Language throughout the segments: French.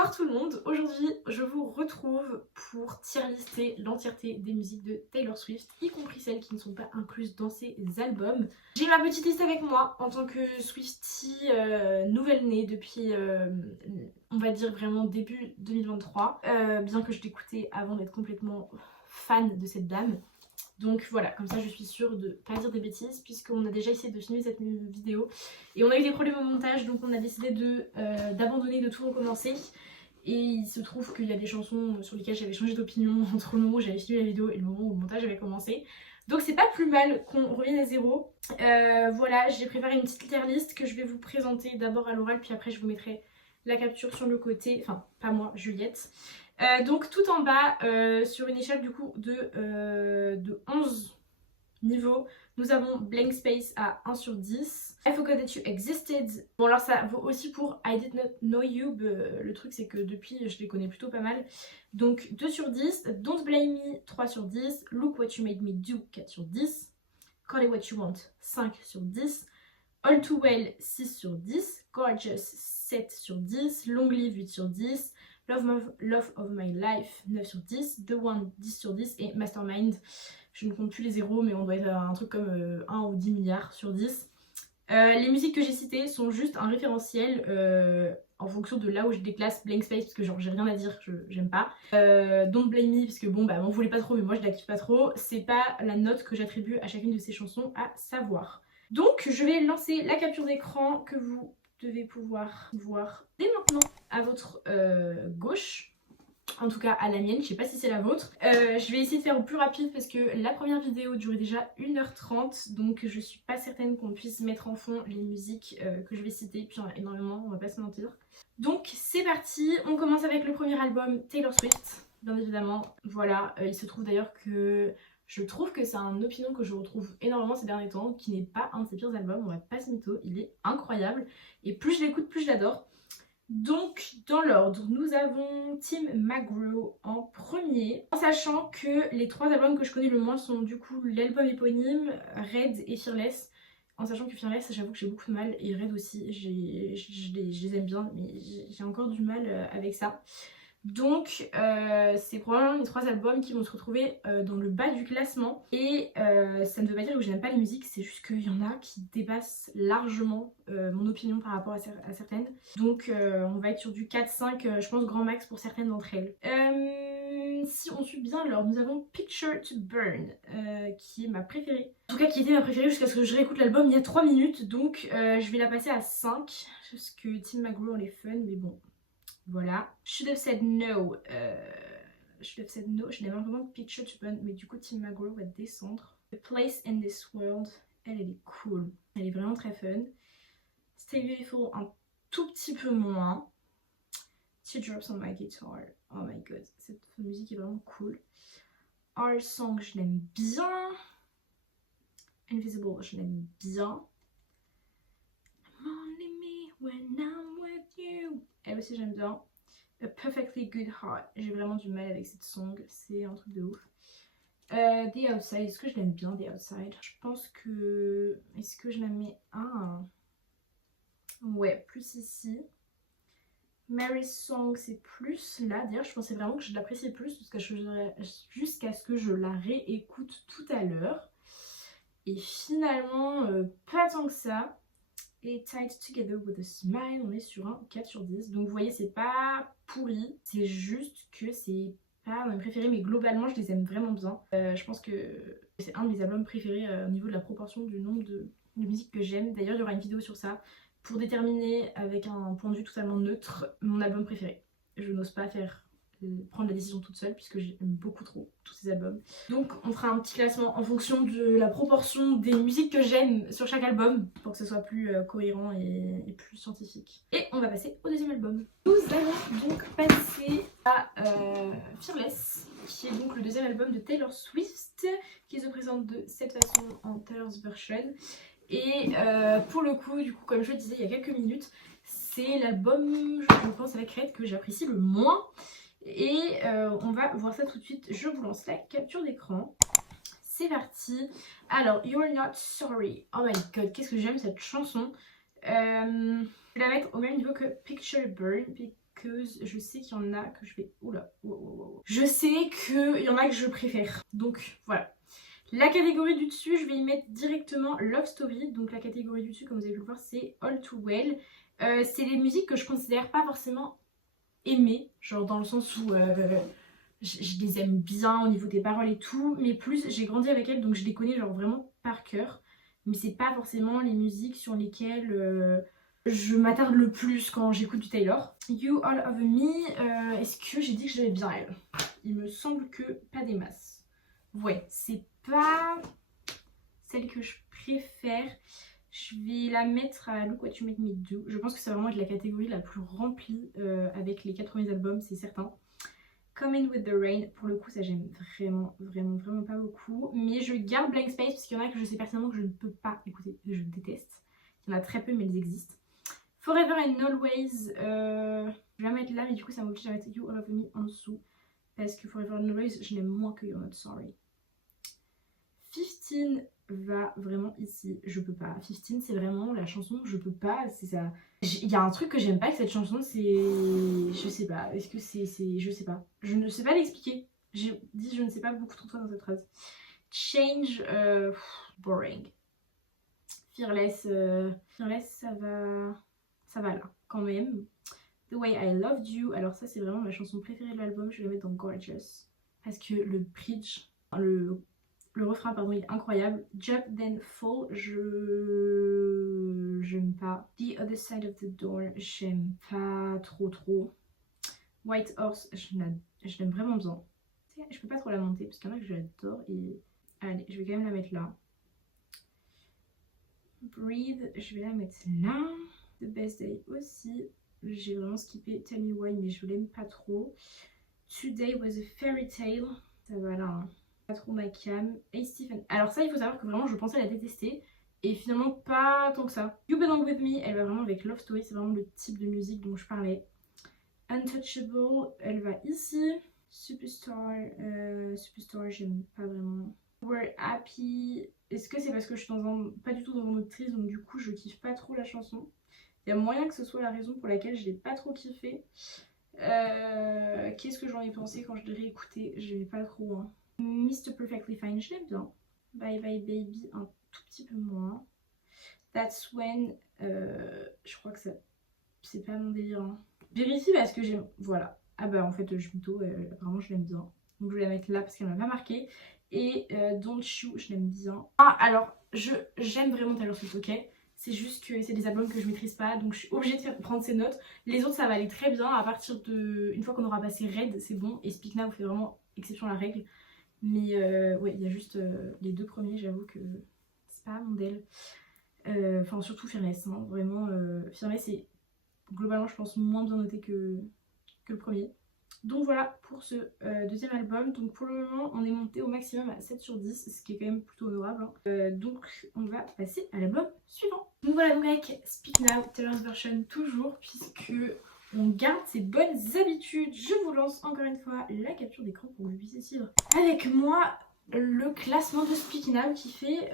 Bonsoir tout le monde, aujourd'hui je vous retrouve pour tier-lister l'entièreté des musiques de Taylor Swift, y compris celles qui ne sont pas incluses dans ses albums. J'ai ma petite liste avec moi en tant que Swiftie nouvelle née depuis on va dire vraiment début 2023, bien que je l'écoutais avant d'être complètement fan de cette dame. Donc voilà, comme ça je suis sûre de pas dire des bêtises puisqu'on a déjà essayé de filmer cette vidéo et on a eu des problèmes au montage, donc on a décidé d'abandonner, de tout recommencer. Et il se trouve qu'il y a des chansons sur lesquelles j'avais changé d'opinion entre le moment où j'avais filmé la vidéo et le moment où le montage avait commencé. Donc c'est pas plus mal qu'on revienne à zéro. Voilà, j'ai préparé une petite tier list que je vais vous présenter d'abord à l'oral, puis après je vous mettrai la capture sur le côté, enfin pas moi, Juliette. Donc tout en bas, sur une échelle du coup de 11 niveaux, nous avons Blank Space à 1 sur 10. I Forgot That You Existed. Bon alors ça vaut aussi pour I Did Not Know You. Le truc c'est que depuis je les connais plutôt pas mal. Donc 2 sur 10. Don't Blame Me 3 sur 10. Look What You Made Me Do 4 sur 10. Call It What You Want 5 sur 10. All Too Well 6 sur 10. Gorgeous 7 sur 10. Long Live 8 sur 10. Love of My Life 9 sur 10, The One 10 sur 10 et Mastermind, je ne compte plus les zéros mais on doit être à un truc comme 1 ou 10 milliards sur 10. Les musiques que j'ai citées sont juste un référentiel en fonction de là où je déclasse Blank Space parce que genre j'ai rien à dire, j'aime pas. Don't Blame Me parce que bon bah m'en voulez pas trop mais moi je la kiffe pas trop, c'est pas la note que j'attribue à chacune de ces chansons à savoir. Donc je vais lancer la capture d'écran que vous devez pouvoir voir dès maintenant à votre gauche, en tout cas à la mienne, je sais pas si c'est la vôtre. Je vais essayer de faire au plus rapide parce que la première vidéo durait déjà 1h30, donc je suis pas certaine qu'on puisse mettre en fond les musiques que je vais citer, puis il y en a énormément, on va pas se mentir. Donc c'est parti, on commence avec le premier album Taylor Swift, bien évidemment. Voilà, il se trouve d'ailleurs que je trouve que c'est un opinion que je retrouve énormément ces derniers temps, qui n'est pas un de ses pires albums, on va pas se mytho, il est incroyable. Et plus je l'écoute, plus je l'adore. Donc dans l'ordre, nous avons Tim McGraw en premier, en sachant que les 3 albums que je connais le moins sont du coup l'album éponyme, Red et Fearless. En sachant que Fearless, j'avoue que j'ai beaucoup de mal, et Red aussi, je les aime bien, mais j'ai encore du mal avec ça. Donc c'est probablement les 3 albums qui vont se retrouver dans le bas du classement. Et ça ne veut pas dire que je n'aime pas les musiques, c'est juste qu'il y en a qui dépassent largement mon opinion par rapport à certaines. Donc on va être sur du 4-5, je pense grand max pour certaines d'entre elles. Si on suit bien l'ordre, nous avons Picture to Burn, qui est ma préférée. En tout cas qui était ma préférée jusqu'à ce que je réécoute l'album il y a 3 minutes. Donc je vais la passer à 5, parce que Tim McGraw elle est fun, mais bon. Voilà. Should Have Said No. Should Have Said No. Je n'ai vraiment Picture to Burn, mais du coup Tim McGraw va descendre. A Place in This World. Elle est cool. Elle est vraiment très fun. Stay Beautiful un tout petit peu moins. Teardrops on My Guitar. Oh my god. Cette musique est vraiment cool. Our Song, je l'aime bien. Invisible, je l'aime bien. I'm only me when I'm with you. Elle aussi j'aime bien. A Perfectly Good Heart. J'ai vraiment du mal avec cette song, c'est un truc de ouf. The Outside, est-ce que je l'aime bien The Outside? Je pense que... Est-ce que je la mets ouais, plus ici. Mary's Song, c'est plus là. D'ailleurs, je pensais vraiment que je l'appréciais plus jusqu'à ce que je la réécoute tout à l'heure. Et finalement, pas tant que ça. Et Tied Together with a Smile, on est sur un 4 sur 10. Donc vous voyez, c'est pas pourri, c'est juste que c'est pas mes préférés, mais globalement je les aime vraiment bien. Je pense que c'est un de mes albums préférés au niveau de la proportion du nombre de musiques que j'aime. D'ailleurs, il y aura une vidéo sur ça pour déterminer avec un point de vue totalement neutre mon album préféré. Je n'ose pas prendre la décision toute seule puisque j'aime beaucoup trop tous ces albums. Donc on fera un petit classement en fonction de la proportion des musiques que j'aime sur chaque album pour que ce soit plus cohérent et plus scientifique. Et on va passer au deuxième album. Nous allons donc passer à Fearless, qui est donc le deuxième album de Taylor Swift, qui se présente de cette façon en Taylor's version. Et pour le coup, du coup, comme je le disais il y a quelques minutes, c'est l'album, je pense avec Red, que j'apprécie le moins. Et on va voir ça tout de suite. Je vous lance la capture d'écran. C'est parti. Alors, You're Not Sorry. Oh my god, qu'est-ce que j'aime cette chanson. Je vais la mettre au même niveau que Picture Burn. cause je sais qu'il y en a que je vais... Oula, je sais qu'il y en a que je préfère. Donc voilà. La catégorie du dessus, je vais y mettre directement Love Story. Donc la catégorie du dessus, comme vous avez pu le voir, c'est All Too Well. C'est les musiques que je considère pas forcément aimées, genre dans le sens où je les aime bien au niveau des paroles et tout, mais plus j'ai grandi avec elles, donc je les connais genre vraiment par cœur. Mais c'est pas forcément les musiques sur lesquelles je m'attarde le plus quand j'écoute du Taylor. You All Over Me, est-ce que j'ai dit que j'aimais bien elle? Il me semble que pas des masses. Ouais, c'est pas celle que je préfère. Je vais la mettre à Look What You Make Me Do. Je pense que ça va vraiment être la catégorie la plus remplie avec les 4 premiers albums, c'est certain. Come In With The Rain, pour le coup ça j'aime vraiment pas beaucoup. Mais je garde Blank Space parce qu'il y en a que je sais pertinemment que je ne peux pas écouter, que je déteste. Il y en a très peu mais elles existent. Forever and Always, je vais la mettre là mais du coup ça m'oblige à mettre You All Over Me en dessous. Parce que Forever and Always je l'aime moins que You're Not Sorry. 15 va vraiment ici, je peux pas. 15 c'est vraiment la chanson, je peux pas, c'est ça. Il y a un truc que j'aime pas avec cette chanson, c'est... Je sais pas, est-ce que c'est... Je sais pas. Je ne sais pas l'expliquer. J'ai dit je ne sais pas beaucoup trop dans cette phrase. Change, boring. Fearless, Fearless ça va là, quand même. The Way I Loved You, alors ça c'est vraiment ma chanson préférée de l'album, je vais la mettre dans Gorgeous. Parce que le bridge, le refrain pardon, il est incroyable. Jump Then Fall, j'aime pas. The Other Side of the Door, j'aime pas trop. White Horse, je l'aime vraiment bien. Je peux pas trop la monter parce qu'il y en a que j'adore et allez, je vais quand même la mettre là. Breathe, je vais la mettre là. The Best Day aussi, j'ai vraiment skippé Tell Me Why mais je l'aime pas trop. Today Was a Fairy Tale, ça va là hein. Pas trop ma cam. Hey Stephen. Alors ça il faut savoir que vraiment je pensais la détester et finalement pas tant que ça. You Belong With Me, elle va vraiment avec Love Story, c'est vraiment le type de musique dont je parlais. Untouchable, elle va ici. Superstar, Superstar j'aime pas vraiment. We're Happy, est-ce que c'est parce que je suis pas du tout dans un mode triste donc du coup je kiffe pas trop la chanson. Il y a moyen que ce soit la raison pour laquelle je l'ai pas trop kiffé. Qu'est-ce que j'en ai pensé quand je l'ai réécouté? J'aimais pas trop hein. Mr. Perfectly Fine, je l'aime bien. Bye Bye Baby, un tout petit peu moins. That's When, je crois que ça, c'est pas mon délire. Hein. Vérifie parce que j'aime, voilà. Ah bah en fait, je plutôt, vraiment je l'aime bien. Donc je vais la mettre là parce qu'elle m'a pas marqué. Et Don't You, je l'aime bien. Ah alors, j'aime vraiment Taylor Swift, ok. C'est juste que c'est des albums que je maîtrise pas, donc je suis obligée de prendre ces notes. Les autres ça va aller très bien, à partir de... Une fois qu'on aura passé Red, c'est bon. Et Speak Now fait vraiment exception à la règle. Mais ouais, il y a juste les 2 premiers, j'avoue que c'est pas mon del. Enfin, surtout Fearless, hein, vraiment. Fearless est globalement, je pense, moins bien noté que le premier. Donc voilà pour ce deuxième album. Donc pour le moment, on est monté au maximum à 7 sur 10, ce qui est quand même plutôt honorable. Hein. Donc on va passer à l'album suivant. Donc voilà, donc avec Speak Now, Taylor's Version toujours, puisque on garde ses bonnes habitudes. Je vous lance encore une fois la capture d'écran pour que vous puissiez suivre avec moi le classement de Speak Now qui fait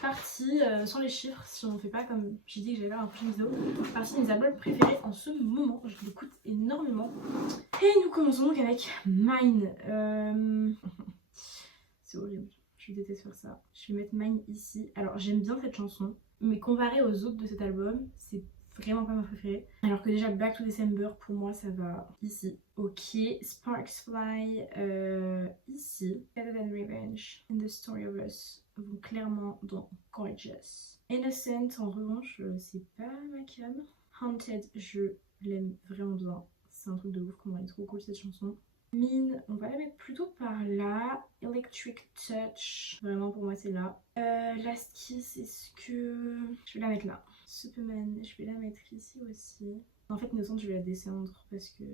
partie, sans les chiffres, si on ne fait pas comme j'ai dit que j'allais faire dans la prochaine vidéo, partie de mes albums préférés en ce moment. Je l'écoute énormément. Et nous commençons donc avec Mine. C'est horrible. Je déteste faire ça. Je vais mettre Mine ici. Alors j'aime bien cette chanson, mais comparée aux autres de cet album, c'est vraiment pas ma préférée. Alors que déjà Back to December pour moi ça va ici. Ok, Sparks Fly ici. Better Than Revenge and The Story of Us vont clairement dans Gorgeous. Innocent en revanche c'est pas ma cam. Haunted je l'aime vraiment bien. C'est un truc de ouf, comment elle est trop cool cette chanson. Mine, on va la mettre plutôt par là. Electric Touch, vraiment pour moi c'est là. Last Kiss, est-ce que... Je vais la mettre là. Superman, je vais la mettre ici aussi. En fait, Innocent, je vais la descendre parce que...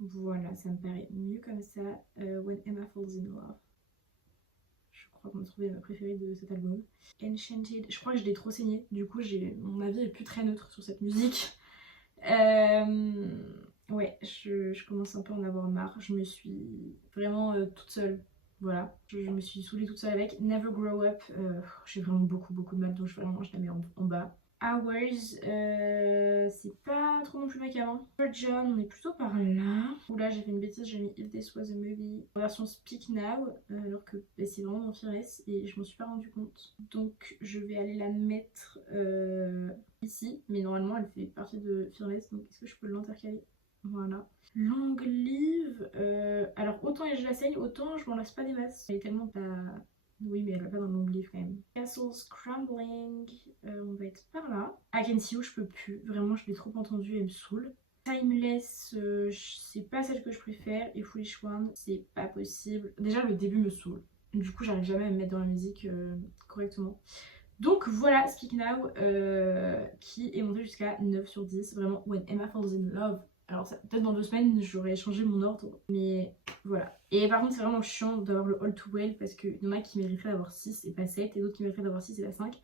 Voilà, ça me paraît mieux comme ça. When Emma Falls in Love. Je crois qu'on a trouvé ma préférée de cet album. Enchanted, je crois que je l'ai trop saigné. Du coup, mon avis est plus très neutre sur cette musique. Ouais, je commence un peu à en avoir marre. Je me suis vraiment toute seule. Voilà, je me suis saoulée toute seule avec. Never Grow Up, j'ai vraiment beaucoup de mal, donc je la mets en bas. Hours, c'est pas trop non plus ma cam. John, on est plutôt par là. Oula, j'ai fait une bêtise, j'ai mis If This Was a Movie en version Speak Now, alors que bah, c'est vraiment dans Fearless et je m'en suis pas rendu compte. Donc je vais aller la mettre ici, mais normalement elle fait partie de Fearless, donc est-ce que je peux l'intercaler? Voilà. Long Live, alors autant je la saigne, autant je m'en lasse pas des masses. Elle est tellement pas... Oui, mais elle va pas dans le long livre quand même. Castle Scrambling, on va être par là. I Can See You, je peux plus. Vraiment, je l'ai trop entendu, elle me saoule. Timeless, c'est pas celle que je préfère. Et Foolish One, c'est pas possible. Déjà, le début me saoule. Du coup, j'arrive jamais à me mettre dans la musique correctement. Donc voilà, Speak Now, qui est monté jusqu'à 9 sur 10. Vraiment, When Emma Falls in Love. Alors, peut-être dans 2 semaines, j'aurais changé mon ordre. Mais voilà. Et par contre, c'est vraiment chiant d'avoir le All Too Well parce qu'il y en a qui mériteraient d'avoir 6 et pas 7, et d'autres qui mériteraient d'avoir 6 et pas 5.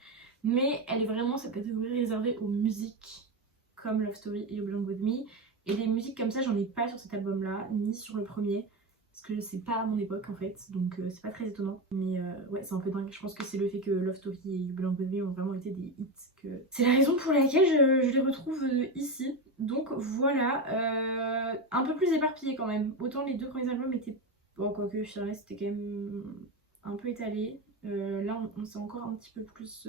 Mais elle est vraiment cette catégorie réservée aux musiques comme Love Story et You Belong With Me. Et des musiques comme ça, j'en ai pas sur cet album-là, ni sur le premier. Parce que c'est pas à mon époque en fait, donc c'est pas très étonnant. Mais ouais, c'est un peu dingue. Je pense que c'est le fait que Love Story et You Belong With Me ont vraiment été des hits. C'est la raison pour laquelle je les retrouve ici. Donc voilà, un peu plus éparpillé quand même. Autant les 2 premiers albums étaient... Bon, quoique Fearless c'était quand même un peu étalé. Là on s'est encore un petit peu plus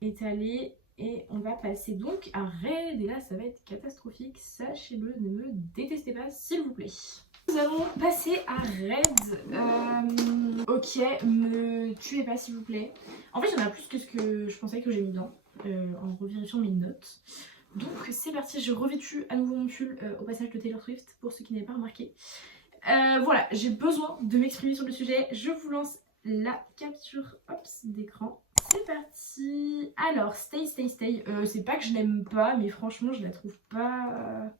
étalé. Et on va passer donc à Red. Et là ça va être catastrophique. Sachez-le, ne me détestez pas s'il vous plaît. Nous allons passer à Red. Ok, me tuez pas s'il vous plaît. En fait, il y en a plus que ce que je pensais que j'ai mis dedans en revérifiant mes notes. Donc c'est parti, j'ai revêtu à nouveau mon pull au passage de Taylor Swift pour ceux qui n'avaient pas remarqué. Voilà, j'ai besoin de m'exprimer sur le sujet. Je vous lance la capture d'écran. C'est parti. Alors, Stay. C'est pas que je l'aime pas, mais franchement, je la trouve pas...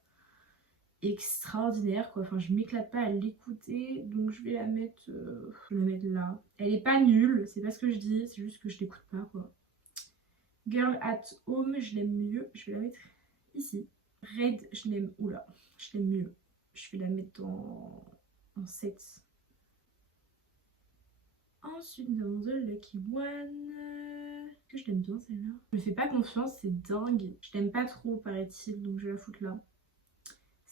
extraordinaire quoi, enfin je m'éclate pas à l'écouter, donc je vais la mettre là. Elle est pas nulle, c'est pas ce que je dis, c'est juste que je l'écoute pas quoi. Girl at Home, je l'aime mieux, je vais la mettre ici. Red, je l'aime, oula, je l'aime mieux, je vais la mettre en 7. Ensuite nous avons The Lucky One, que je l'aime bien celle-là. Je me fais pas confiance, c'est dingue, je l'aime pas trop paraît-il, donc je vais la foutre là.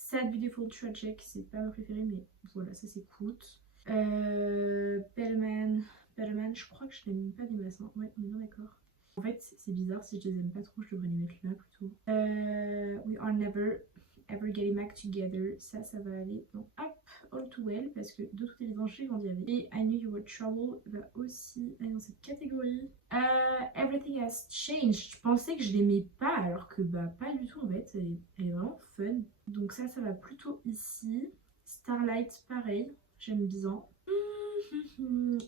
Sad Beautiful Tragic, c'est pas ma préférée, mais voilà, ça s'écoute. Bellman, je crois que je l'aime pas des masses, hein. Ouais, on est bien d'accord. En fait, c'est bizarre, si je les aime pas trop, je devrais les mettre là plutôt. We Are Never Ever Getting Back Together, ça va aller dans Up, All Too Well, parce que de toute évidence, j'ai grandi avec. Et I Knew You Were Trouble va aussi aller dans cette catégorie. Everything Has Changed, je pensais que je l'aimais pas, alors que bah pas du tout en fait, elle est vraiment fun. Donc ça va plutôt ici. Starlight, pareil, j'aime bien.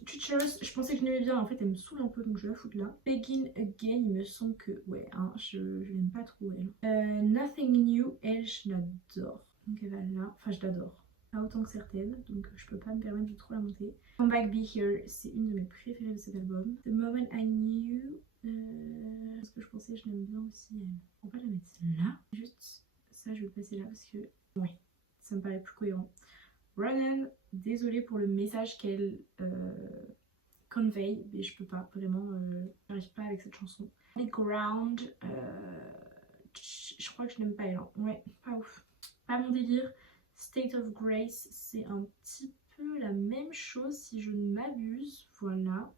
Treacherous, je pensais que je l'aimais bien, en fait elle me saoule un peu, donc je vais la foutre là. Begin Again, il me semble que, ouais, hein, je l'aime pas trop elle. Nothing New, elle, je l'adore. Donc elle va là, enfin je l'adore. Pas autant que certaines, donc je peux pas me permettre de trop la monter. Come Back Be Here, c'est une de mes préférées de cet album. The Moment I Knew, parce que je pensais que je l'aime bien aussi elle. On va la mettre là. Juste ça, je vais le passer là parce que, ouais, ça me paraît plus cohérent. Ronan, désolée pour le message qu'elle convey, mais je peux pas, vraiment, j'arrive pas avec cette chanson. Ground, je crois que je l'aime pas elle, hein. Ouais, pas ouf, pas mon délire. State of Grace, c'est un petit peu la même chose si je ne m'abuse, voilà.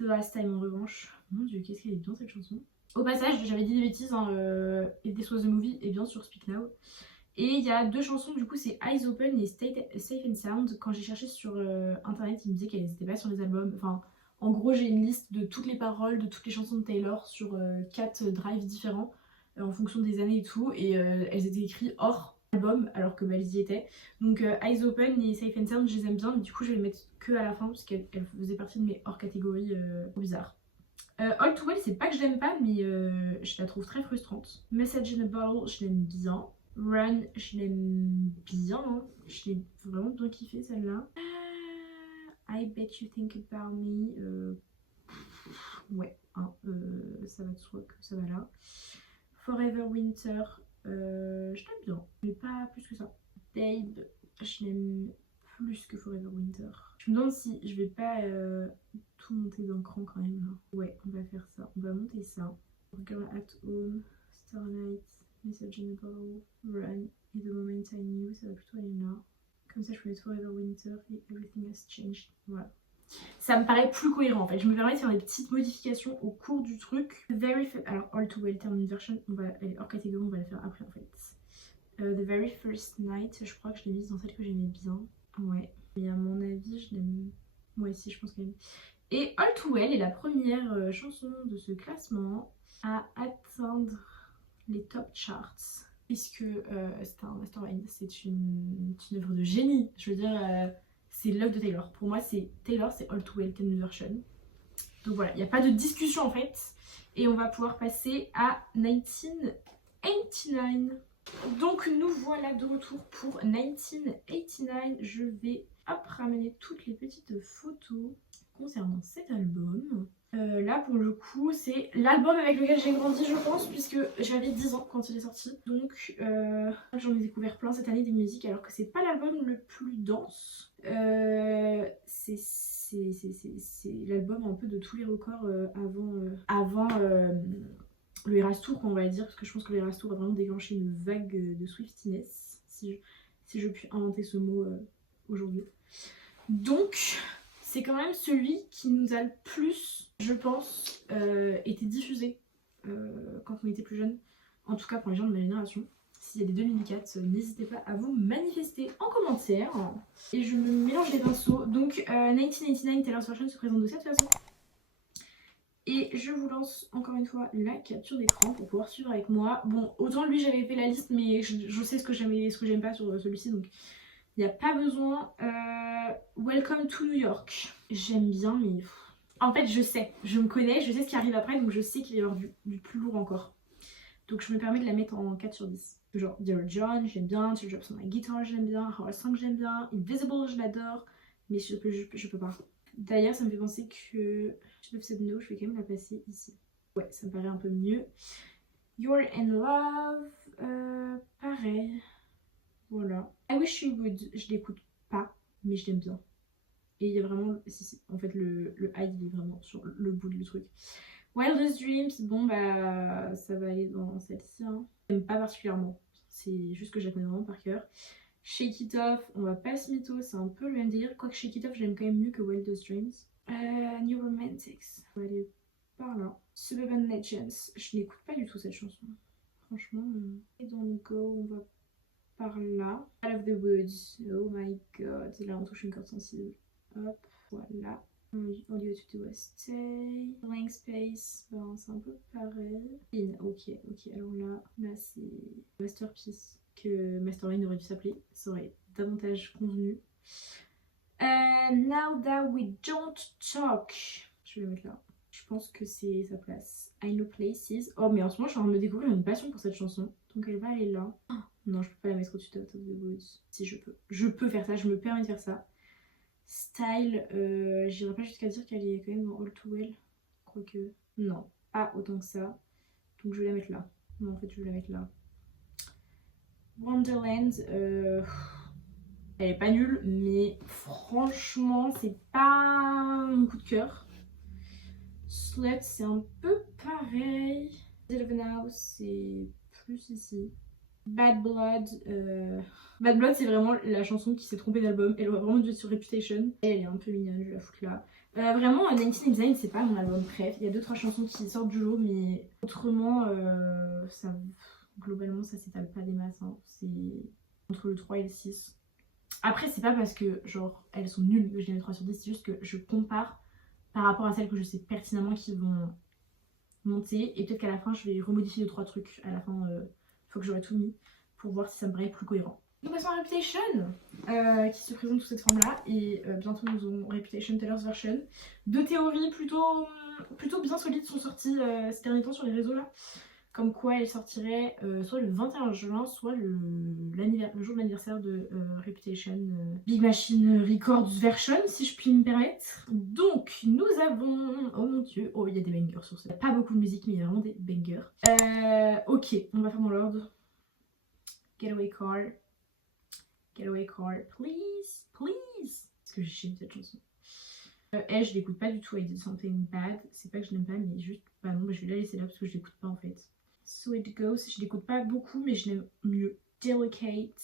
The Last Time en revanche, mon dieu, qu'est-ce qu'elle est bien cette chanson. Au passage, j'avais dit des bêtises, hein, If This Was a Movie et bien sûr Speak Now. Et il y a 2 chansons, du coup c'est Eyes Open et Safe and Sound. Quand j'ai cherché sur internet, ils me disaient qu'elles n'étaient pas sur les albums. Enfin, en gros, j'ai une liste de toutes les paroles de toutes les chansons de Taylor sur 4 drives différents en fonction des années et tout. Et elles étaient écrites hors album alors que bah, elles y étaient. Donc Eyes Open et Safe and Sound, je les aime bien, mais du coup je vais les mettre que à la fin parce qu'elles faisaient partie de mes hors catégories bizarres. All Too Well, c'est pas que je l'aime pas, mais je la trouve très frustrante. Message in a Bottle, je l'aime bien. Run, je l'aime bien, hein. Je l'ai vraiment bien kiffé celle-là. I Bet You Think About Me, ouais, hein, ça va de soi que ça va là. Forever Winter, je l'aime bien, mais pas plus que ça. Babe, je l'aime plus que Forever Winter. Je me demande si je vais pas tout monter d'un cran quand même là. Ouais, on va faire ça, on va monter ça. Girl at Home, Starlight, Message in a Bottle, Run et The Moment I Knew, ça va plutôt aller là. Comme ça je peux mettre Forever Winter et Everything Has Changed. Voilà. Ça me paraît plus cohérent en fait. Je me permets de faire des petites modifications au cours du truc. Alors All Too Well Terminal Version, elle est hors catégorie, on va la faire après en fait. The Very First Night, je crois que je l'ai mise dans celle que j'aimais bien. Ouais. Et à mon avis, je l'aime. Moi aussi, je pense qu'elle est. Et All Too Well est la première chanson de ce classement à atteindre les top charts. Puisque c'est un mastermind, c'est une œuvre de génie. Je veux dire, c'est l'œuvre de Taylor. Pour moi, Taylor, c'est All Too Well Terminal Version. Donc voilà, il n'y a pas de discussion en fait. Et on va pouvoir passer à 1989. Donc nous voilà de retour pour 1989. Je vais ramener toutes les petites photos concernant cet album. Là pour le coup c'est l'album avec lequel j'ai grandi je pense, puisque j'avais 10 ans quand il est sorti. Donc j'en ai découvert plein cette année des musiques alors que c'est pas l'album le plus dense. C'est l'album un peu de tous les records avant le Eras Tour, on va dire, parce que je pense que le Eras Tour a vraiment déclenché une vague de Swiftiness, si je puis inventer ce mot aujourd'hui. Donc, c'est quand même celui qui nous a le plus, je pense, été diffusé quand on était plus jeune, en tout cas pour les gens de ma génération. S'il y a des 2004, n'hésitez pas à vous manifester en commentaire. Et je me mélange les pinceaux. Donc, 1989 Taylor's Version se présente de cette façon. Et je vous lance encore une fois la capture d'écran pour pouvoir suivre avec moi. Bon, autant lui j'avais fait la liste, mais je sais ce que j'aime et ce que j'aime pas sur celui-ci, donc il n'y a pas besoin. Welcome to New York. J'aime bien, mais en fait je sais, je me connais, je sais ce qui arrive après, donc je sais qu'il va y avoir du plus lourd encore. Donc je me permets de la mettre en 4 sur 10. Genre Dear John, j'aime bien, Till Drops on My Guitar, j'aime bien, How I Sing, j'aime bien, Invisible, je l'adore, mais je peux pas. D'ailleurs, ça me fait penser que Should Have Said No, je vais quand même la passer ici. Ouais, ça me paraît un peu mieux. You're in Love, pareil. Voilà. I Wish You Would, je l'écoute pas, mais je l'aime bien. Et il y a vraiment, en fait, le high, il est vraiment sur le bout du truc. Wildest Dreams, bon bah, ça va aller dans celle-ci. Hein. J'aime pas particulièrement, c'est juste que je la connais vraiment par cœur. Shake It Off, on va pas se mytho, c'est un peu le même délire. Quoique Shake It Off, j'aime quand même mieux que Wildest Dreams. New Romantics, on va aller par là. Suburban Legends, je n'écoute pas du tout cette chanson. Franchement, Don't Go, on va par là. Out of the Woods, oh my god, là on touche une corde sensible. Hop, voilà. All You Have to Do is Stay. Blank Space, ben, c'est un peu pareil. Ok, alors là c'est Masterpiece. Que Mastermind aurait dû s'appeler, ça aurait davantage convenu. Now That We Don't Talk, je vais la mettre là. Je pense que c'est sa place. I Know Places. Oh, mais en ce moment, je suis en train de me découvrir une passion pour cette chanson. Donc elle va aller là. Oh, non, je peux pas la mettre au-dessus de Out of the Woods. Si, je peux. Je peux faire ça, je me permets de faire ça. Style, j'irai pas jusqu'à dire qu'elle est quand même dans All Too Well. Quoique, non, pas autant que ça. Donc je vais la mettre là. Non, en fait, je vais la mettre là. Wonderland, elle est pas nulle, mais franchement, c'est pas mon coup de cœur. Slut, c'est un peu pareil. Eleven House, c'est plus ici. Bad Blood, Bad Blood, c'est vraiment la chanson qui s'est trompée d'album. Elle aurait vraiment dû être sur Reputation. Elle est un peu mignonne, je vais la foutre là. Vraiment, 1989, c'est pas mon album préf. Il y a 2-3 chansons qui sortent du lot, mais autrement, ça. Globalement, ça s'étale pas des masses, hein. C'est entre le 3 et le 6. Après, c'est pas parce que, genre, elles sont nulles que je les mets 3 sur 10, c'est juste que je compare par rapport à celles que je sais pertinemment qui vont monter. Et peut-être qu'à la fin, je vais remodifier 2-3 trucs. À la fin, une fois que j'aurai tout mis, pour voir si ça me paraît plus cohérent. Nous passons à Reputation, qui se présente sous cette forme-là. Et bientôt, nous aurons Reputation Taylor's Version. 2 théories plutôt bien solides sont sorties ces derniers temps sur les réseaux là. Comme quoi elle sortirait soit le 21 juin, soit le jour de l'anniversaire de Reputation Big Machine Records Version, si je puis me permettre. Donc nous avons... Oh mon dieu, oh il y a des bangers sur ça. Pas beaucoup de musique, mais il y a vraiment des bangers. Ok, on va faire dans l'ordre. Getaway Car, please, please. Parce que j'ai chéri cette chanson. Elle, je l'écoute pas du tout, I Did Something Bad. C'est pas que je l'aime pas, mais juste, bah non, je vais la laisser là parce que je l'écoute pas en fait. So It Goes, je l'écoute pas beaucoup, mais je l'aime mieux. Delicate,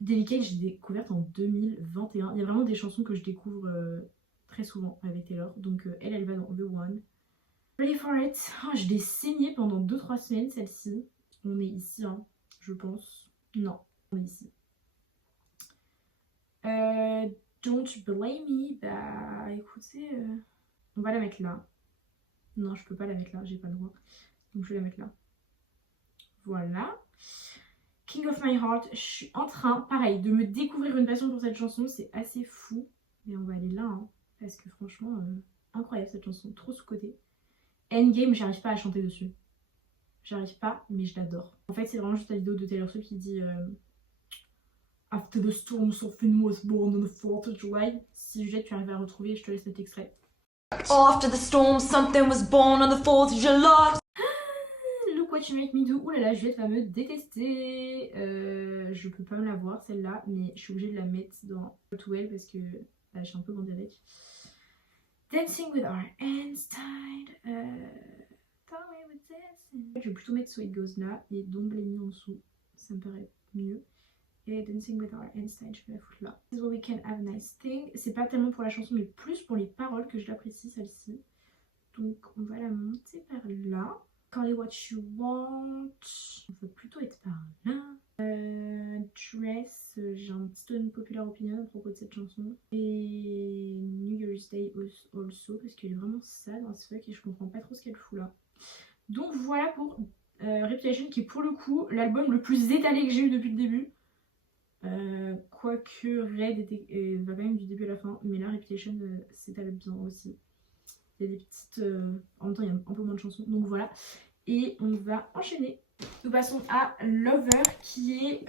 je l'ai découverte en 2021. Il y a vraiment des chansons que je découvre très souvent avec Taylor. Donc elle va dans The One. Ready for It, oh, je l'ai saignée pendant 2-3 semaines celle-ci. On est ici, hein, je pense. Non, on est ici. Don't Blame Me, bah écoutez, on va la mettre là. Non, je peux pas la mettre là, j'ai pas le droit. Donc je vais la mettre là. Voilà. King of My Heart, je suis en train, pareil, de me découvrir une passion pour cette chanson, c'est assez fou. Mais on va aller là, hein, parce que franchement, incroyable cette chanson, trop sous-côté. Endgame, j'arrive pas à chanter dessus. J'arrive pas, mais je l'adore. En fait, c'est vraiment juste la vidéo de Taylor Swift qui dit After the storm, something was born on the 4th of July. Si Juliette, tu arrives à retrouver, je te laisse cet extrait. After the storm, something was born on the 4th of July. Look What You Make Me Do. Oulala, Juliette va me détester. Je peux pas me la voir celle-là, mais je suis obligée de la mettre dans To Well parce que bah, je suis un peu bandée avec. Dancing with Our Hands Tied. Je vais plutôt mettre So It Goes là et Don't Blame Me en dessous. Ça me paraît mieux. Et Dancing with Our Hands Tied, je vais la foutre là. This is where we can have a nice thing. C'est pas tellement pour la chanson, mais plus pour les paroles que je l'apprécie celle-ci. Donc on va la monter par là. Call It What You Want, on va plutôt être par là. Dress, j'ai un petit unpopular opinion à propos de cette chanson. Et New Year's Day also, parce qu'elle est vraiment sad dans ce fuck et je comprends pas trop ce qu'elle fout là. Donc voilà pour Reputation, qui est pour le coup l'album le plus étalé que j'ai eu depuis le début. Quoique Red va quand même du début à la fin, mais là Reputation s'étale bien aussi. Il y a des petites... en même temps, il y a un peu moins de chansons. Donc voilà. Et on va enchaîner. Nous passons à Lover, qui est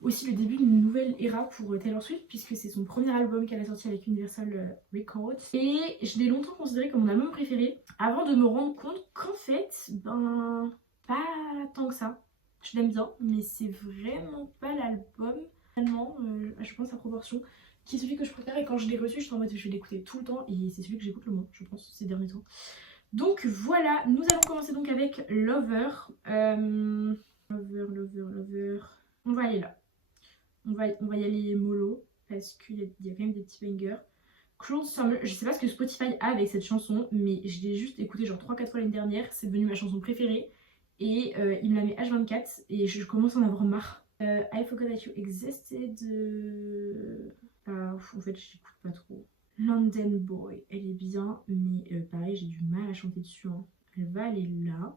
aussi le début d'une nouvelle ère pour Taylor Swift, puisque c'est son premier album qu'elle a sorti avec Universal Records. Et je l'ai longtemps considéré comme mon album préféré, avant de me rendre compte qu'en fait, ben, pas tant que ça. Je l'aime bien, mais c'est vraiment pas l'album, finalement, je pense à proportion, qui est celui que je préfère. Et quand je l'ai reçu, j'étais en mode je vais l'écouter tout le temps, et c'est celui que j'écoute le moins, je pense, ces derniers temps. Donc voilà, nous allons commencer donc avec Lover. Lover. On va aller là. On va y aller mollo, parce qu'il y a quand même des petits bangers. Cruel Summer, je sais pas ce que Spotify a avec cette chanson, mais je l'ai juste écoutée genre 3-4 fois l'année dernière. C'est devenu ma chanson préférée. Et il me la met H24 et je commence à en avoir marre. I Forgot That You Existed. En fait, je l'écoute pas trop. London Boy, elle est bien, mais pareil, j'ai du mal à chanter dessus. Hein. Elle va aller là.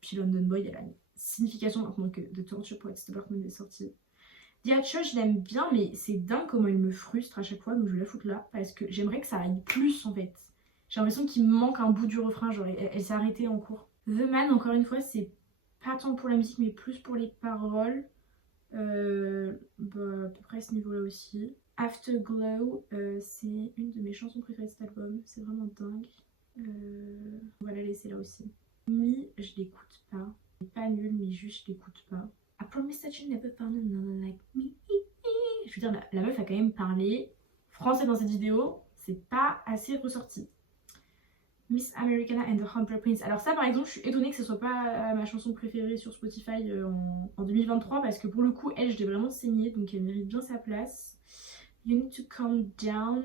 Puis London Boy, elle a une signification maintenant que The Torture Poets Department est sorti. The Hatcher, je l'aime bien, mais c'est dingue comment elle me frustre à chaque fois, donc je vais la foutre là, parce que j'aimerais que ça aille plus en fait. J'ai l'impression qu'il me manque un bout du refrain, genre elle s'est arrêtée en cours. The Man, encore une fois, c'est pas tant pour la musique, mais plus pour les paroles. À peu près à ce niveau-là aussi. Afterglow, c'est une de mes chansons préférées de cet album, c'est vraiment dingue. On va la laisser là aussi. Me, je l'écoute pas. C'est pas nul, mais juste je l'écoute pas. I promise that you never found another like me. Je veux dire, la meuf a quand même parlé français dans cette vidéo, c'est pas assez ressorti. Miss Americana and the Humble Prince. Alors ça par exemple, je suis étonnée que ce soit pas ma chanson préférée sur Spotify en 2023, parce que pour le coup, elle, je l'ai vraiment saignée, donc elle mérite bien sa place. You Need to Calm Down.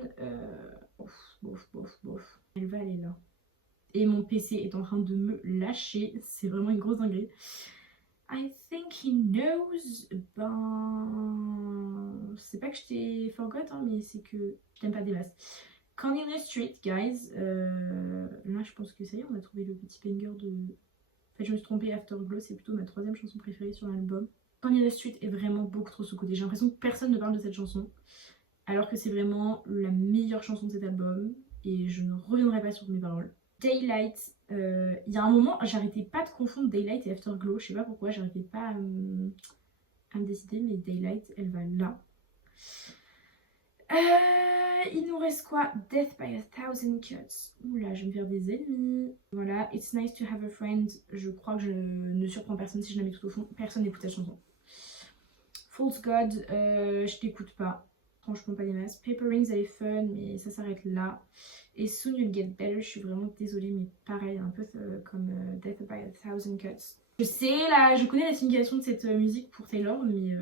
Bof. Elle va aller là. Et mon PC est en train de me lâcher, c'est vraiment une grosse dinguerie. I Think He Knows. Ben, c'est pas que je t'ai forgot, hein, mais c'est que je t'aime pas des masses. Cornelia Street, guys. Là, je pense que ça y est, on a trouvé le petit banger de... En fait, je me suis trompée, Afterglow, c'est plutôt ma 3e chanson préférée sur l'album. Cornelia Street est vraiment beaucoup trop sous-côté. J'ai l'impression que personne ne parle de cette chanson, alors que c'est vraiment la meilleure chanson de cet album, et je ne reviendrai pas sur mes paroles. Daylight, il y a un moment, j'arrêtais pas de confondre Daylight et Afterglow, je sais pas pourquoi, j'arrêtais pas à me décider, mais Daylight, elle va là. Il nous reste quoi? Death by a Thousand Cuts. Oula, je vais me faire des ennemis. Voilà, It's Nice to Have a Friend. Je crois que je ne surprends personne si je la mets tout au fond. Personne n'écoute cette chanson. False God, je t'écoute pas. franchement pas des masses. Paper Rings elle est fun mais ça s'arrête là. Et Soon You'll Get Better, je suis vraiment désolée mais pareil, un peu comme Death by a Thousand Cuts. Je sais là, je connais la signification de cette musique pour Taylor mais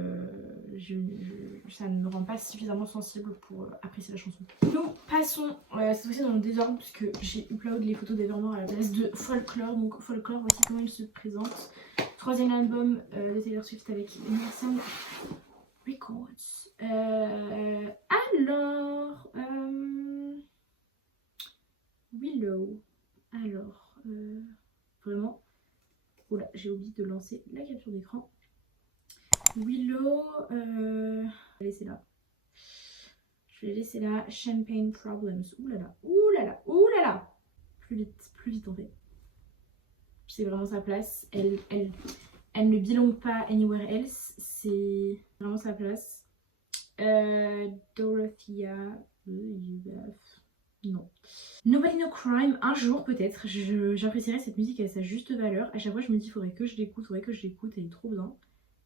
ça ne me rend pas suffisamment sensible pour apprécier la chanson. Nous passons cette fois-ci dans le désordre puisque j'ai upload les photos d'Evermore à la place de Folklore. Donc Folklore, voici comment il se présente. 3e album de Taylor Swift avec Emerson Records. Alors, Willow. Alors, vraiment. Oula, j'ai oublié de lancer la capture d'écran. Willow, je vais laisser là. Je vais laisser là. Champagne Problems. Oulala, oulala, oulala. Plus vite en fait. C'est vraiment sa place. Elle ne belong pas anywhere else. C'est vraiment sa place. Dorothea. Non. Nobody No Crime, un jour peut-être. J'apprécierais cette musique à sa juste valeur. À chaque fois, je me dis, faudrait que je l'écoute, elle est trop bien.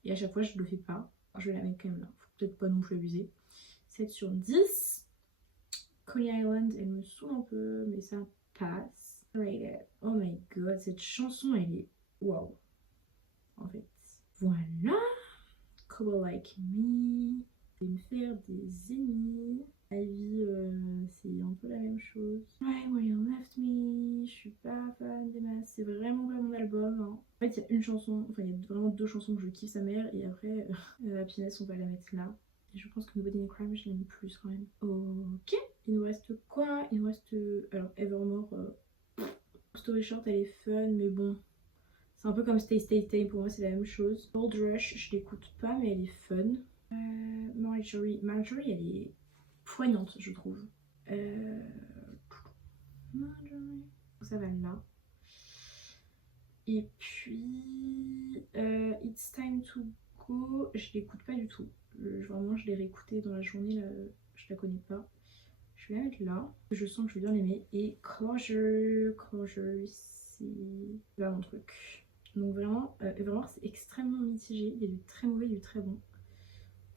Et à chaque fois, je le fais pas. Je vais la mettre quand même là. Faut peut-être pas non plus abuser. 7 sur 10. Coney Island, elle me saoule un peu, mais ça passe. Rated. Oh my god, cette chanson, elle est waouh. En fait. Voilà. Couple Like Me. Je vais me faire des ennemis. Ivy, c'est un peu la même chose. Right Where You Left Me, je suis pas fan des masses, c'est vraiment pas mon album. Hein. En fait, il y a une chanson, enfin, il y a vraiment 2 chansons que je kiffe sa mère, et après, Happiness, on va la mettre là. Et je pense que Nobody No Crime, je l'aime plus quand même. Ok, il nous reste quoi? Il nous reste. Alors, Evermore, Story Short, elle est fun, mais bon. C'est un peu comme Stay Stay Stay, pour moi, c'est la même chose. Gold Rush, je l'écoute pas, mais elle est fun. Marjorie, elle est poignante, je trouve. Ça va là. Et puis It's Time to Go, je l'écoute pas du tout. Vraiment, je l'ai réécouté dans la journée, là, je la connais pas. Je vais la mettre là. Je sens que je vais bien l'aimer. Et Closure, c'est là mon truc. Donc vraiment, c'est extrêmement mitigé. Il y a du très mauvais, du très bon.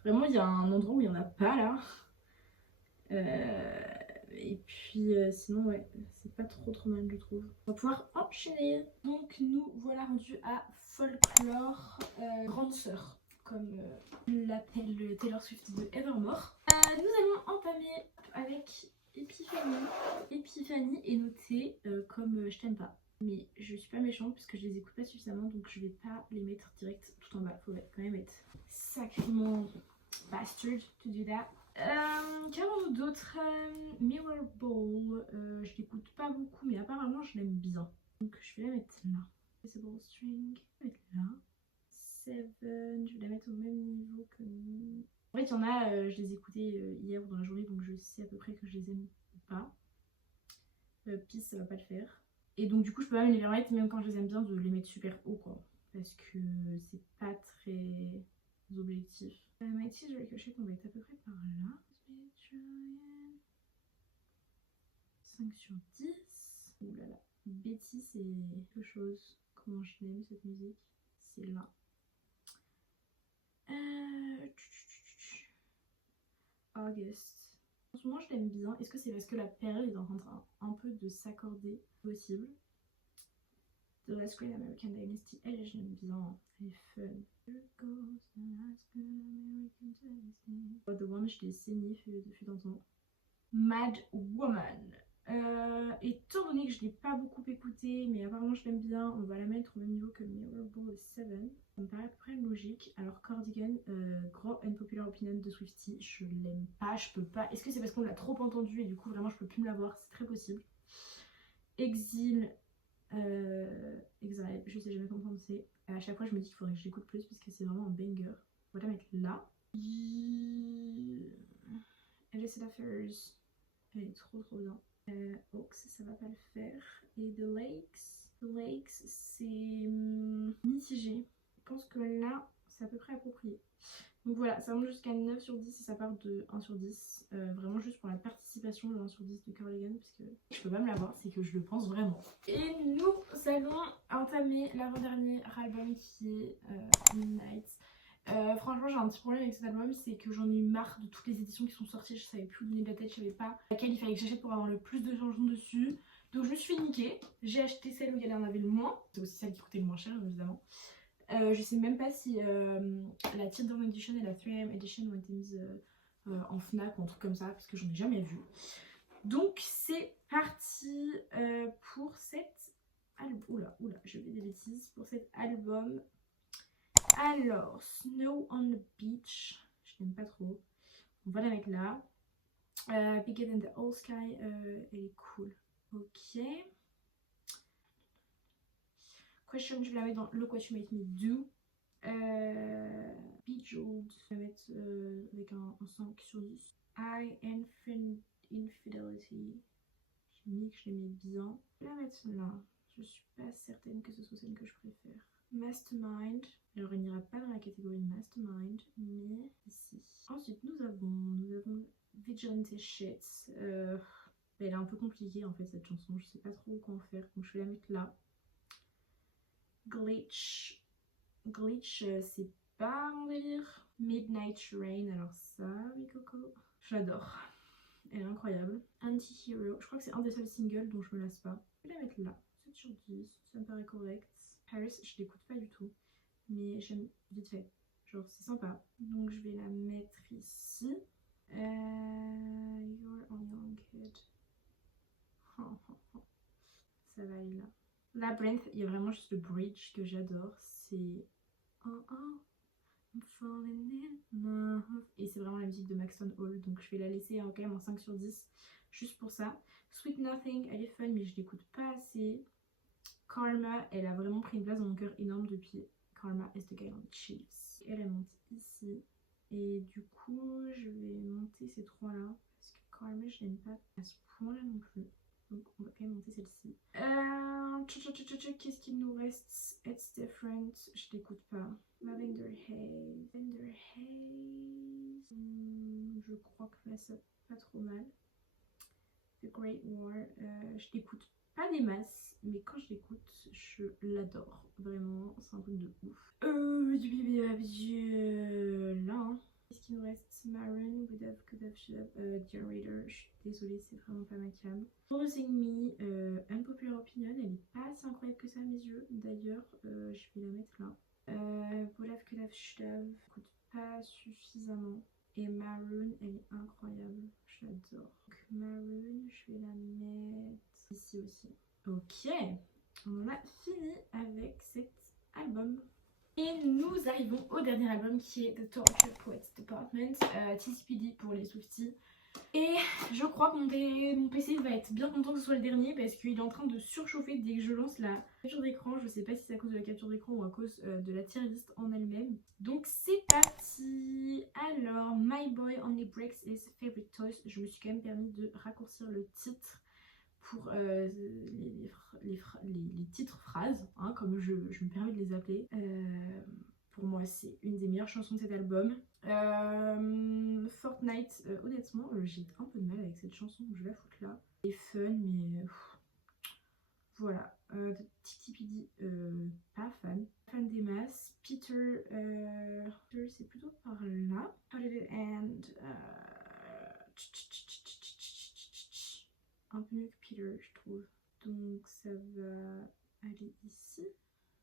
Vraiment, il y a un endroit où il n'y en a pas là. Et puis sinon ouais, c'est pas trop mal je trouve. On va pouvoir enchaîner. Donc nous voilà rendus à Folklore, grande sœur comme l'appelle Taylor Swift de Evermore. Nous allons entamer avec Epiphany. Epiphany est notée comme je t'aime pas. Mais je suis pas méchante puisque je les écoute pas suffisamment, donc je vais pas les mettre direct tout en bas. Faudrait quand même être sacrément bastard to do that. Qu'avons-nous d'autre? Mirror Ball, je l'écoute pas beaucoup mais apparemment je l'aime bien. Donc je vais la mettre là. Visible String, je vais la mettre là. 7, je vais la mettre au même niveau que... En fait il y en a, je les écoutais hier ou dans la journée donc je sais à peu près que je les aime ou pas. Peace ça va pas le faire. Et donc du coup je peux pas me les permettre même quand je les aime bien de les mettre super haut quoi. Parce que c'est pas très objectif. Mighty's Ricochet, on va être à peu près par là. 5 sur 10. Ouh là là. Betty, c'est quelque chose. Comment je l'aime cette musique. C'est là. August. En ce moment, je l'aime bien. Est-ce que c'est parce que la période est en train un peu de s'accorder? Possible. The Last Great American Dynasty, elle, je l'aime bien. Elle est fun. The One, je l'ai saigné depuis longtemps. Mad Woman. Étant donné que je l'ai pas beaucoup écouté, mais apparemment je l'aime bien, on va la mettre au même niveau que Mirror Ball 7. Ça me paraît à peu près logique. Alors Cardigan, grand unpopular opinion de Swiftie, je l'aime pas, je peux pas. Est-ce que c'est parce qu'on l'a trop entendu et du coup vraiment je peux plus me la voir? C'est très possible. Exile, Exile, je sais jamais comment prononcer. À chaque fois je me dis qu'il faudrait que je l'écoute plus parce que c'est vraiment un banger. On va la mettre là. Illicit Affairs, elle est trop bien. Oaks, ça va pas le faire. Et The Lakes, c'est mitigé. Je pense que là, c'est à peu près approprié. Donc voilà, ça monte jusqu'à 9 sur 10 et ça part de 1 sur 10. Vraiment juste pour la participation de 1 sur 10 de Cardigan, parce que je peux pas me l'avoir, c'est que je le pense vraiment. Et nous allons entamer l'avant-dernier album qui est Midnight. Franchement j'ai un petit problème avec cet album, c'est que j'en ai eu marre de toutes les éditions qui sont sorties, je savais plus où donner de la tête, je savais pas laquelle il fallait que j'achète pour avoir le plus de chansons dessus. Donc je me suis fait niquer, j'ai acheté celle où il y en avait le moins, c'est aussi celle qui coûtait le moins cher évidemment. Je sais même pas si la Tear Down Edition et la 3am Edition ont été mises en FNAC ou un truc comme ça, parce que j'en ai jamais vu. Donc c'est parti pour cet album. Oula, je vais des bêtises pour cet album. Alors, Snow on the Beach, je n'aime pas trop. On va la mettre là. Bigger Than the Whole Sky, elle est cool. Ok. Question, je vais la mettre dans Look What You Make Me Do. Bejeweled, je vais la mettre avec un 5 sur 10. Infidelity, j'ai mis que je l'aimais bien. Je vais la mettre là. Je suis pas certaine que ce soit celle que je préfère. Mastermind, alors il n'ira pas dans la catégorie Mastermind, mais ici. Ensuite nous avons Vigilante Shit. Elle est un peu compliquée en fait cette chanson, je sais pas trop quoi en faire, donc je vais la mettre là. Glitch, c'est pas mon délire. Midnight Rain, alors ça, oui coco, j'adore. Elle est incroyable. Anti-Hero, je crois que c'est un des seuls singles dont je me lasse pas. Je vais la mettre là, 7 sur 10, ça me paraît correct. Paris, je l'écoute pas du tout, mais j'aime vite fait, genre c'est sympa. Donc je vais la mettre ici. You're on Young Kid. Ça va aller là. Labyrinth, il y a vraiment juste le bridge que j'adore, c'est I'm falling in love. Et c'est vraiment la musique de Maxton Hall, donc je vais la laisser quand même en 5 sur 10 juste pour ça. Sweet Nothing, elle est fun mais je l'écoute pas assez. Karma, elle a vraiment pris une place dans mon cœur énorme depuis Karma is the Guy on Chiefs. Elle monte ici et du coup je vais monter ces trois là parce que Karma je l'aime pas à ce point là non plus. Donc on va quand même monter celle-ci. Qu'est-ce qu'il nous reste? It's Different, je l'écoute pas. Lavender Haze. Je crois que là ça pas trop mal. The Great War, je l'écoute pas des masses, mais quand je l'écoute, je l'adore. Vraiment, c'est un truc de ouf. Là, hein. Qu'est-ce qu'il nous reste? Maroon, Would Have, Could Have, Should Have, Dear Reader, je suis désolée, c'est vraiment pas ma cam. Losing Me, Unpopular Opinion, elle est pas assez incroyable que ça à mes yeux. D'ailleurs, je vais la mettre là. Would Have, Could Have, Should Have, j'écoute pas suffisamment. Et Maroon, elle est incroyable, j'adore. Donc Maroon, je vais la mettre ici aussi. Ok, on a fini avec cet album. Et nous arrivons au dernier album qui est The Torture Poets Department, TCPD pour les Swifties. Et je crois que mon PC va être bien content que ce soit le dernier parce qu'il est en train de surchauffer dès que je lance la capture d'écran. Je sais pas si c'est à cause de la capture d'écran ou à cause de la tier list en elle-même. Donc c'est parti. Alors, My Boy Only Breaks His Favorite Toys. Je me suis quand même permis de raccourcir le titre pour les titres phrases, hein, comme je me permets de les appeler. Pour moi c'est une des meilleures chansons de cet album. Fortnite, honnêtement j'ai un peu de mal avec cette chanson, donc je vais la foutre là. Elle est fun mais voilà. TTPD, pas fan des masses. Peter, c'est plutôt par là. And un peu mieux que Peter je trouve, donc ça va aller ici.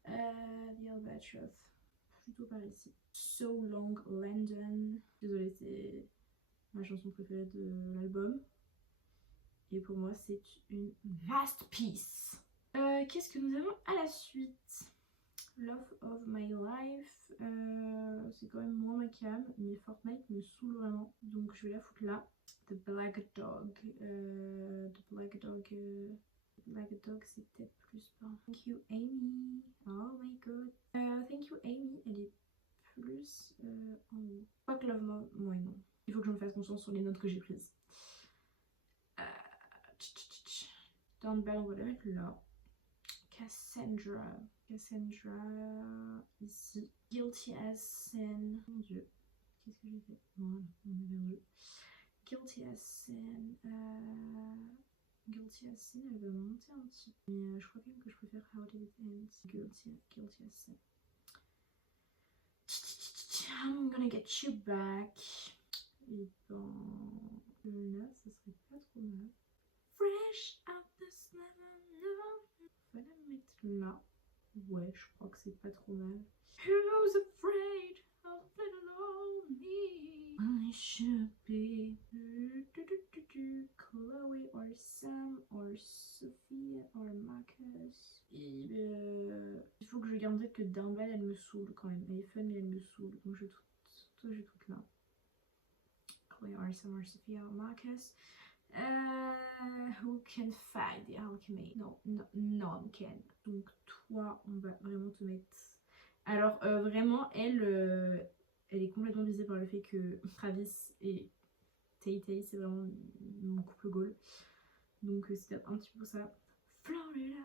The Albatross, plutôt par ici. So Long London, désolée, c'est ma chanson préférée de l'album et pour moi c'est une masterpiece. Qu'est-ce que nous avons à la suite? Love of My Life, c'est quand même moins ma cam, mais Fortnite me saoule vraiment, donc je vais la foutre là. The Black Dog, Black Dog c'est peut-être plus pas. Thank You Amy, oh my god. Thank You Amy, elle est plus en haut. Fuck Love Mo, moi non. Il faut que je me fasse confiance sur les notes que j'ai prises. Down Bad, on va la mettre là. Cassandra ici. Guilty As Sin, mon dieu, qu'est-ce que j'ai fait? Voilà, on est perdu. Guilty As Sin, Guilty As Sin, elle va monter un petit peu, mais je crois quand même que je préfère How Did It End. Guilty As Sin. I'm gonna get you back. Et ben là, ça serait pas trop mal. Fresh out the snow. On va la mettre là. Ouais, je crois que c'est pas trop mal. Who's afraid of little old me? I should be Chloe or Sam or Sophia or Marcus. Et il faut que je garde en tête que Darnval elle me saoule quand même. Elle est fun mais elle me saoule. Donc je vais toutes là. Chloe or Sam or Sophia or Marcus. Who can fight the alchemy? No, none can. Donc toi, on va vraiment te mettre. Alors vraiment, elle est complètement visée par le fait que Travis et Tay Tay, c'est vraiment mon couple goal. Donc c'est un petit peu ça. Florida,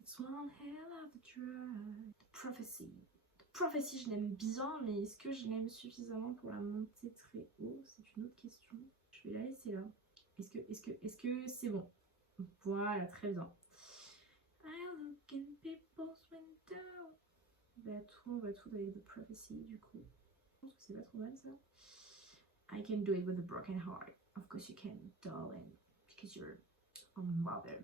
it's one hell of a drive. The Prophecy. The Prophecy, je l'aime bien, mais est-ce que je l'aime suffisamment pour la monter très haut? C'est une autre question. Je vais la laisser là. Est-ce que c'est bon? Voilà, très bien. I look in people's window. On va tout avec The Prophecy du coup. Je pense que c'est pas trop mal ça. I can do it with a broken heart. Of course you can, darling. Because you're a mother.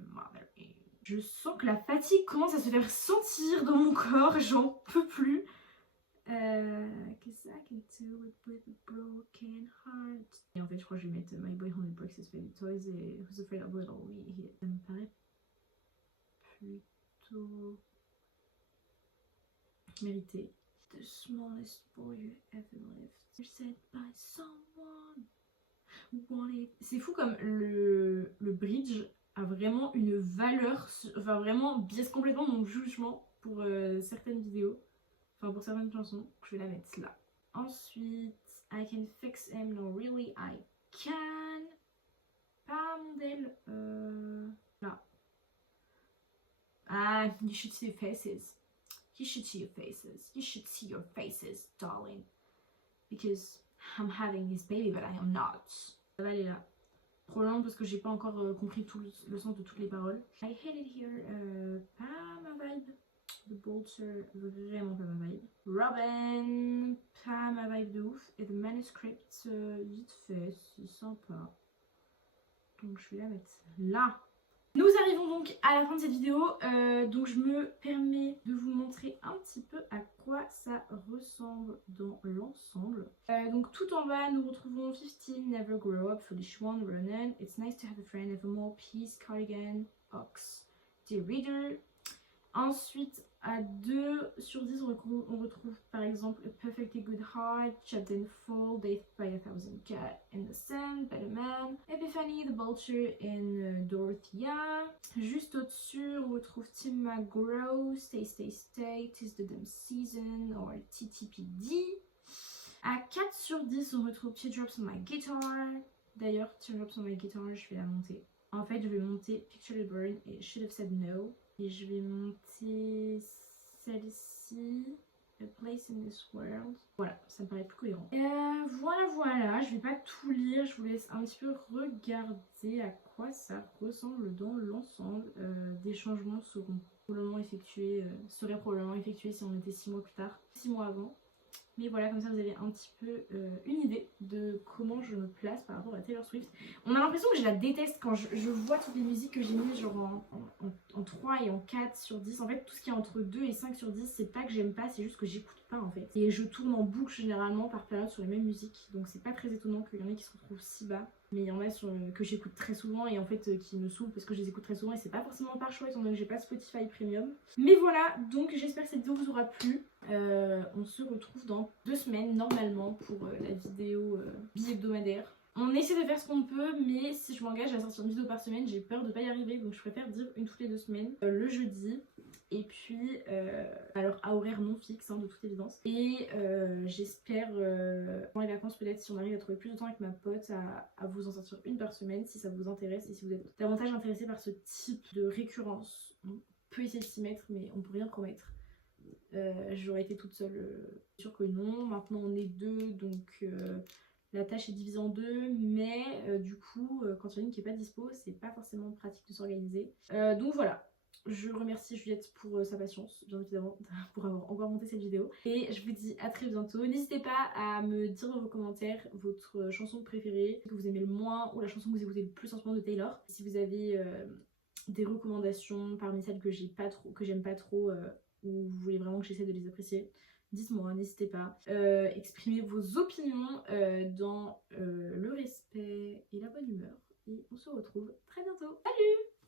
Je sens que la fatigue commence à se faire sentir dans mon corps. J'en peux plus. Cause I can do it with a broken heart. Et en fait, je crois que je vais mettre My Boy Only Breaks His Favorite Toys et Who's Afraid of Little Me here. Ça me paraît plutôt mérité. The smallest boy you ever lived. You're said by someone who wanted. C'est fou comme le bridge a vraiment une valeur, enfin vraiment biaise complètement mon jugement pour certaines vidéos. Enfin pour certaines chansons, je vais la mettre là. Ensuite, I can fix him, no really I can. Pas modèle, là. Ah, you should see your faces. You should see your faces. You should see your faces, darling. Because I'm having this baby, but I am not. Ça va aller là. Trop long parce que j'ai pas encore compris tout le sens de toutes les paroles. I hate it here, pas ma vibe. The Bolter, vraiment pas ma vibe. Robin, pas ma vibe de ouf. Et The Manuscript, vite fait, c'est sympa. Donc je vais la mettre là. Nous arrivons donc à la fin de cette vidéo, donc je me permets de vous montrer un petit peu à quoi ça ressemble dans l'ensemble. Donc tout en bas, nous retrouvons 15, Never Grow Up, Foolish One, Ronan, It's Nice to Have a Friend, Evermore, Peace, Cardigan, Ox, Dear Reader. Ensuite, à 2 sur 10, on retrouve par exemple A Perfectly Good Heart, Chopped and Fall, Death by a Thousand Cats and the Sun, Better Man, Epiphany, The Vulture and Dorothea. Juste au-dessus, on retrouve Tim McGraw, Stay Stay Stay, Tis the Damn Season or TTPD. À 4 sur 10, on retrouve Teardrops on My Guitar. D'ailleurs, Teardrops on My Guitar, je vais la monter. En fait, je vais monter Picture It Burn et Should Have Said No. Et je vais monter celle-ci, A Place in This World. Voilà, ça me paraît plus cohérent. Voilà, je vais pas tout lire, je vous laisse un petit peu regarder à quoi ça ressemble dans l'ensemble. Des changements seraient probablement effectués si on était 6 mois plus tard, 6 mois avant. Mais voilà, comme ça vous avez un petit peu une idée de comment je me place par rapport à Taylor Swift. On a l'impression que je la déteste quand je vois toutes les musiques que j'ai mises genre en 3 et en 4 sur 10. En fait, tout ce qui est entre 2 et 5 sur 10, c'est pas que j'aime pas, c'est juste que j'écoute pas en fait. Et je tourne en boucle généralement par période sur les mêmes musiques. Donc c'est pas très étonnant qu'il y en ait qui se retrouvent si bas. Mais il y en a que j'écoute très souvent et en fait qui me saoulent parce que je les écoute très souvent et c'est pas forcément par choix étant donné que j'ai pas Spotify Premium. Mais voilà, donc j'espère que cette vidéo vous aura plu. On se retrouve dans 2 semaines normalement pour la vidéo bi-hebdomadaire. On essaie de faire ce qu'on peut, mais si je m'engage à sortir une vidéo par semaine, j'ai peur de pas y arriver, donc je préfère dire une toutes les 2 semaines, le jeudi. Et puis, alors à horaire non fixe, hein, de toute évidence. Et j'espère, pendant les vacances peut-être, si on arrive à trouver plus de temps avec ma pote, à vous en sortir une par semaine, si ça vous intéresse et si vous êtes davantage intéressé par ce type de récurrence. On peut essayer de s'y mettre, mais on peut rien promettre. J'aurais été toute seule, sûr que non. Maintenant on est 2, donc la tâche est divisée en 2, mais du coup quand il y en a une qui est pas dispo, c'est pas forcément pratique de s'organiser. Donc voilà, Je remercie Juliette pour sa patience, bien évidemment, pour avoir encore monté cette vidéo. Et je vous dis à très bientôt. N'hésitez pas à me dire dans vos commentaires votre chanson préférée, que vous aimez le moins, ou la chanson que vous écoutez le plus en ce moment de Taylor. Si vous avez des recommandations parmi celles que j'aime pas trop, ou vous voulez vraiment que j'essaie de les apprécier, dites-moi, n'hésitez pas. Exprimez vos opinions dans le respect et la bonne humeur. Et on se retrouve très bientôt. Salut!